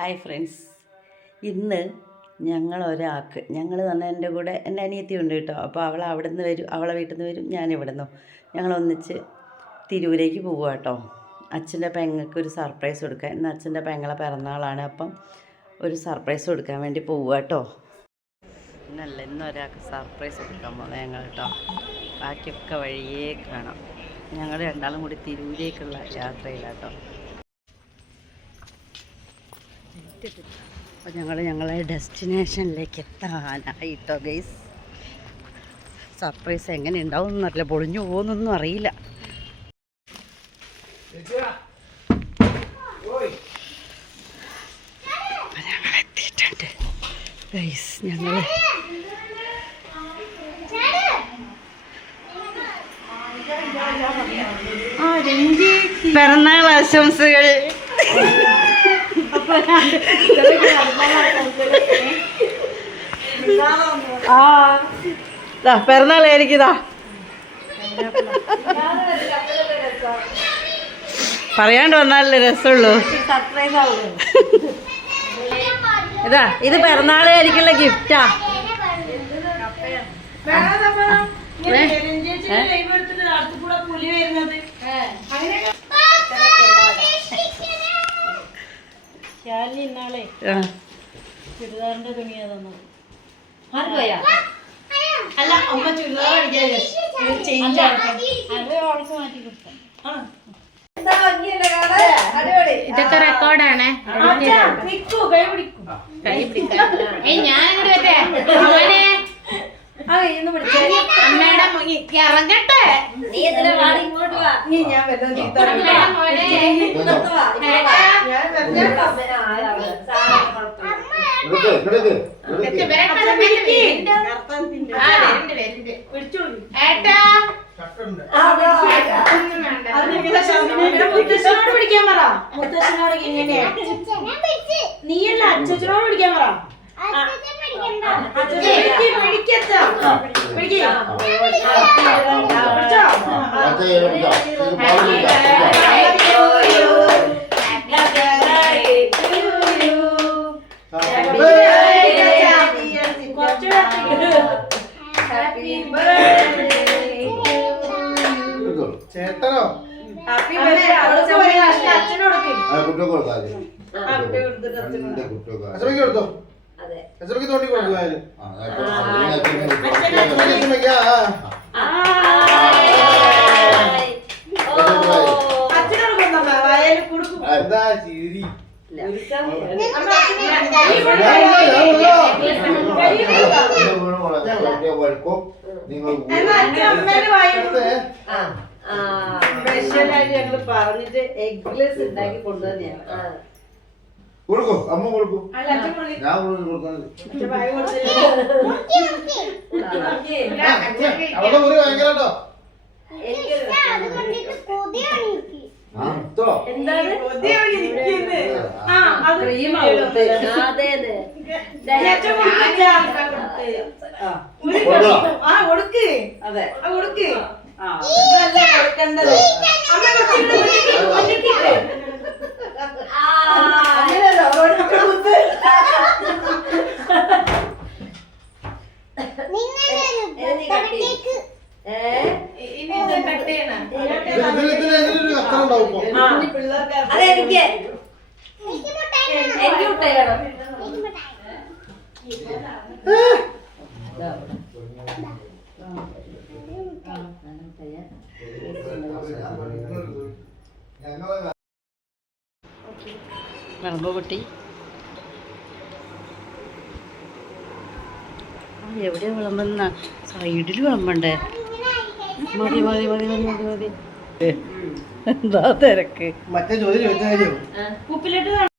Hi friends. ഇന്ന് ഞങ്ങൾ ഒരാൾക്ക് ഞങ്ങൾ തന്നെ എന്റെ കൂടെ എന്റെ അനിയത്തി ഉണ്ട് കേട്ടോ. അപ്പോൾ അവൾ അവിടെ നിന്ന് വരും അവളെ വീട്ടിൽ നിന്ന് വരും ഞാൻ ഇവിടെ നിന്നും ഞങ്ങൾ ഒന്നിച്ച് തിരൂരേക്ക് പോവുക കേട്ടോ. അച്ഛന്റെ പെങ്ങൾക്ക് ഒരു സർപ്രൈസ് കൊടുക്കാൻ ഇന്ന് അച്ഛന്റെ പെങ്ങളെ പിറന്നാളാണ്. അപ്പം ഒരു സർപ്രൈസ് കൊടുക്കാൻ വേണ്ടി പോവുക കേട്ടോ. ഇന്നല്ല ഇന്ന് ഒരാൾക്ക് സർപ്രൈസ് കൊടുക്കാൻ പോകുന്നത് ഞങ്ങൾ കേട്ടോ. ബാക്കിയൊക്കെ വഴിയേ കാണാം. ഞങ്ങൾ രണ്ടാളും കൂടി തിരൂരേക്കുള്ള യാത്രയിലാട്ടോ അപ്പോൾ ഞങ്ങൾ ഞങ്ങളെ ഡെസ്റ്റിനേഷനിലേക്ക് എത്താനായിട്ടോ ഗൈസ്. സർപ്രൈസ് എങ്ങനെ ഉണ്ടാവും എന്നറിയില്ല. പൊളിഞ്ഞു പോകുന്നൊന്നും അറിയില്ല. ഞങ്ങൾ എത്തിയിട്ടുണ്ട്. ഗൈസ് ഞങ്ങൾ പിറന്നാൾ ആശംസകൾ. ആ പിറന്നാൾ എനിക്കിതാ. പറയാണ്ട് വന്നാലല്ലേ രസമുള്ളൂ. ഇതാ ഇത് പിറന്നാൾ എനിക്കുള്ള ഗിഫ്റ്റാ ഇന്നാളെ ആ ചുരിദാറിന്റെ തുണിയാ തന്നത് അല്ല അമ്മ ചുരിദാർ അടിക്കാൻ ചേഞ്ച് അത് മാറ്റി ഇതൊക്കെ റെക്കോർഡാണ് ഞാനിങ്ങോട്ട് വരട്ടെ? അവനെ ആ കയ്യൊന്ന് പിടിച്ചേ. അമ്മയുടെ ഇങ്ങോട്ട് ഇറങ്ങട്ടെ നീ ഞാൻ വല്ലതും ചീത്ത അമ്മയുടെ മോനെ. ഇവിടേക്ക്, ഇവിടേക്ക്, എത്തി, ഇവിടേക്ക്. വരട്ടെ, വരട്ടെ, വരുന്നുണ്ട്. ആ, വരുന്നുണ്ട്, വരുന്നുണ്ട്. ഏട്ടാ. ഒന്നും വേണ്ട. മുത്തശ്ശനോട് പിടിക്കാൻ പറ. മുത്തശ്ശനോട് നീയല്ല അച്ഛനോട് പിടിക്കാൻ പറ. അച്ഛനെ പിടിക്ക്, പിടിക്കച്ചാ. പിടിക്ക്. പിടിച്ചോ? ചേട്ടനോ? ഹാപ്പി ബർത്ത്ഡേ കുട്ടികൾക്ക് കൊടുക്കാം എന്റെ കൊടുക്ക്. കുട്ടികൾക്ക് കൊടുത്തോ? അച്ഛനക്ക് തോണ്ടി കൊടുക്കുക ആ, അതൊക്കെ അതിന് അച്ഛന് കൊടുക്കാം. അച്ഛന്. അച്ഛനക്ക് അച്ഛനക്ക് ആ, ആ. അച്ഛന് കൊടുക്കുന്നമ്മ, വായേൽ കൊടുക്കും. ആ, എന്താ ചിരി. വഴക്കും നിങ്ങൾ സ്പെഷ്യലായിട്ട് ഞങ്ങൾ പറഞ്ഞിട്ട് എഗ്ലെസ് ഉണ്ടാക്കി കൊണ്ടുവന്നെയാണ് കൊടുക്കും? അമ്മ കൊടുക്കും. ഞാൻ. അവളുടെ മുറി ഭയങ്കര കേട്ടോ. അത് കൊടുക്കാം. അതെനിക്ക് എനിക്ക് എവിടെയാ വിളമ്പുന്ന? സൈഡിൽ വിളമ്പണ്ടേ. മതി മതി മതി മതി മതി മതി എന്താ തിരക്ക്? മറ്റേ ജോലി ചോദിച്ചു ഉപ്പിലിട്ട്